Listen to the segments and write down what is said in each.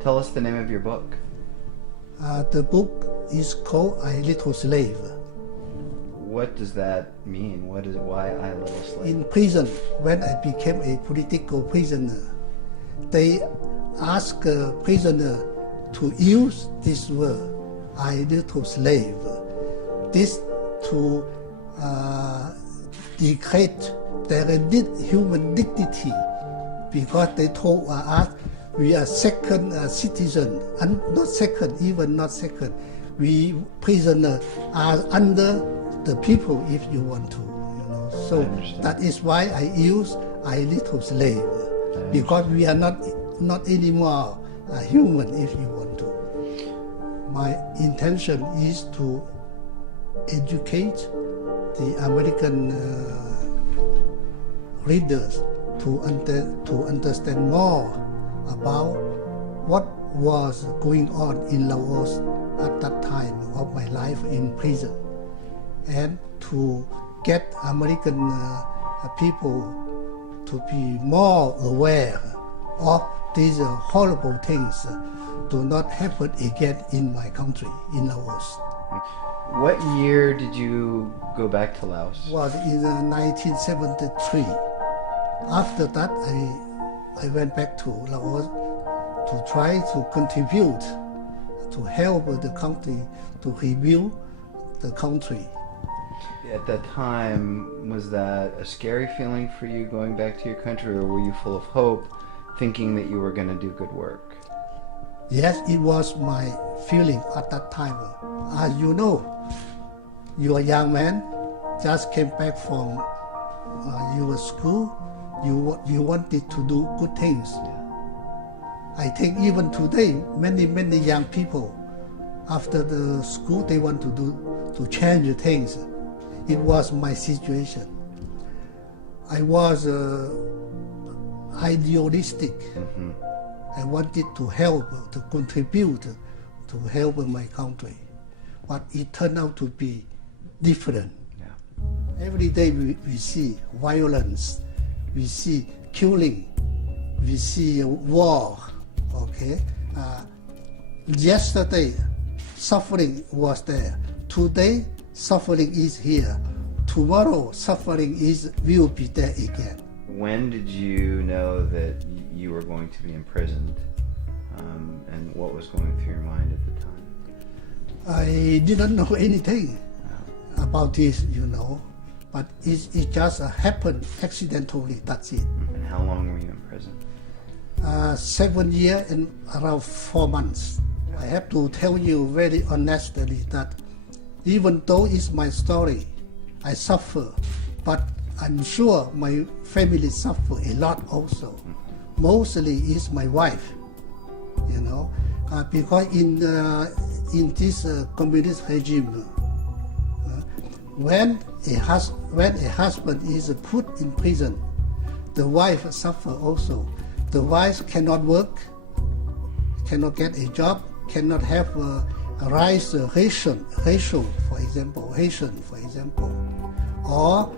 Tell us the name of your book. The book is called I Little Slave. What does that mean? Why I Little Slave? In prison, when I became a political prisoner, they asked a prisoner to use this word, I Little Slave. This to decrease their human dignity, because they told us we are second citizen, and not second. We prisoners are under the people, if you want to, So that is why I use I Little Slave, because we are not anymore human, if you want to. My intention is to educate the American readers to understand more about what was going on in Laos at that time of my life in prison, and to get American people to be more aware of these horrible things do not happen again in my country, in Laos. What year did you go back to Laos? It was in 1973. After that, I went back to Laos to try to contribute to help the country to rebuild the country. At that time, was that a scary feeling for you going back to your country, or were you full of hope, thinking that you were going to do good work? Yes, it was my feeling at that time. As you know, you are a young man, just came back from your school, you wanted to do good things. I think even today, many young people, after the school, they want to change things. It was my situation. I was idealistic. Mm-hmm. I wanted to help, to contribute, to help my country. But it turned out to be different. Yeah. Every day we see violence, we see killing, we see war. Okay. Yesterday, suffering was there. Today, suffering is here. Tomorrow, suffering will be there again. When did you know that you were going to be imprisoned, and what was going through your mind at the time? I didn't know anything about this, but it just happened accidentally, that's it. And how long were you in prison? 7 years and around 4 months. I have to tell you very honestly that even though it's my story, I suffer, but I'm sure my family suffer a lot also. Mostly is my wife, because in this communist regime, when a husband is put in prison, the wife suffer also. The wife cannot work, cannot get a job, cannot have a rice ration, for example, or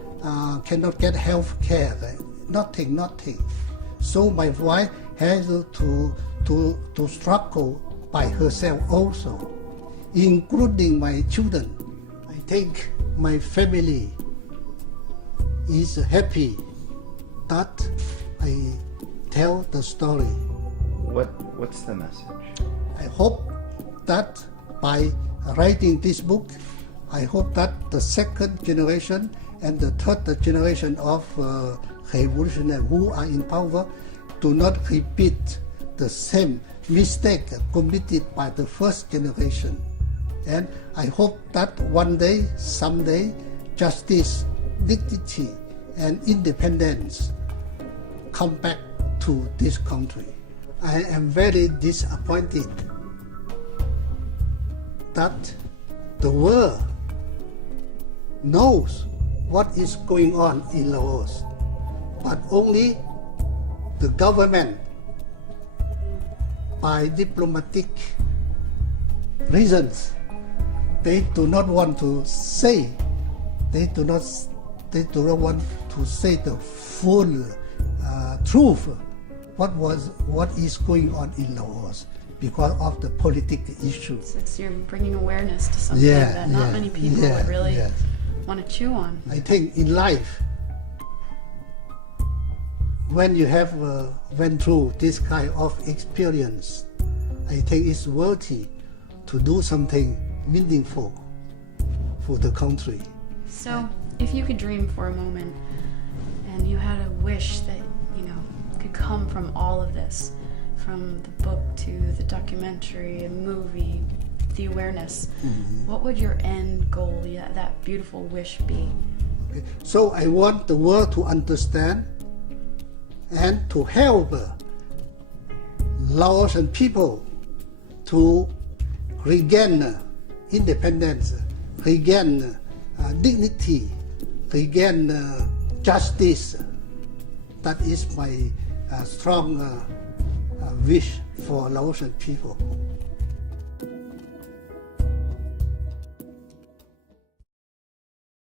cannot get health care, nothing. So my wife has to struggle by herself also, including my children. I think my family is happy that I tell the story. What's the message? I hope that by writing this book, I hope that the second generation and the third generation of revolutionaries who are in power do not repeat the same mistake committed by the first generation. And I hope that one day, someday, justice, dignity, and independence come back to this country. I am very disappointed that the world knows what is going on in Laos, but only the government, by diplomatic reasons, they do not want to say, they do not want to say the full truth, what is going on in Laos. because of the political issues. You're bringing awareness to something that not many people would really want to chew on. I think in life, when you have went through this kind of experience, I think it's worthy to do something meaningful for the country. So, if you could dream for a moment, and you had a wish that, could come from all of this, from the book to the documentary, a movie, the awareness, what would your end goal, that beautiful wish be? Okay. So I want the world to understand and to help Laotian people to regain independence, regain dignity, regain justice. That is my strong wish for Laotian people.